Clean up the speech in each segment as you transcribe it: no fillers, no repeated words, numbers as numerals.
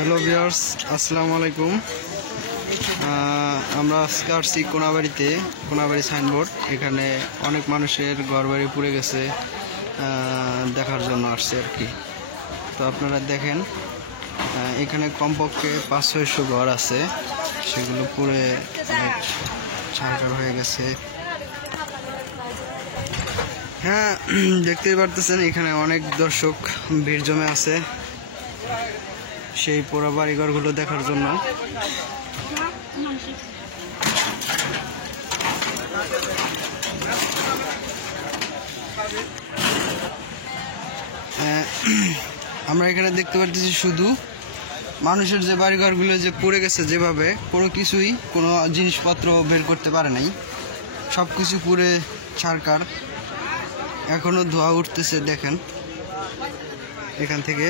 Hello viewers, আসসালামু আলাইকুম। আমরা আজকে আসছি কোনাবাড়ি সাইনবোর্ড। এখানে অনেক মানুষের ঘরবাড়ি পুড়ে গেছে, দেখার জন্য আসছে আর কি। তো আপনারা দেখেন, এখানে কমপক্ষে 500-600 ঘর আছে, সেগুলো পুড়ে অনেক ছারখার হয়ে গেছে। হ্যাঁ, দেখতেই পারতেছেন এখানে অনেক দর্শক ভিড় জমে আছে সেই পুরো বাড়িঘরগুলো দেখার জন্য। আমরা এখানে দেখতে পাচ্ছি শুধু মানুষের যে বাড়িঘরগুলো যে পড়ে গেছে, যেভাবে কোনো জিনিসপত্র বের করতে পারে নাই, সব কিছু পুড়ে ছারখার। এখনো ধোঁয়া উঠতেছে, দেখেন এখান থেকে।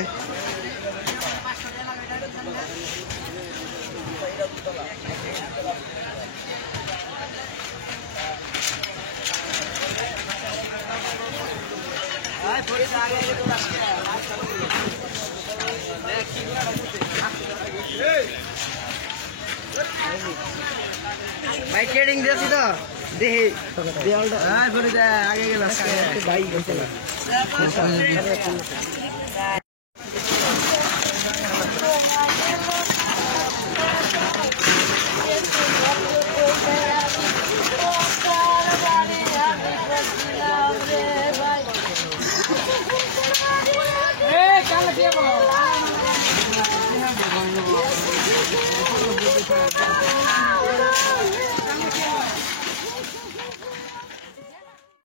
ভাই ট্রেডিং দিয়েছি তো দেখি দেওয়ালটা আগে গেল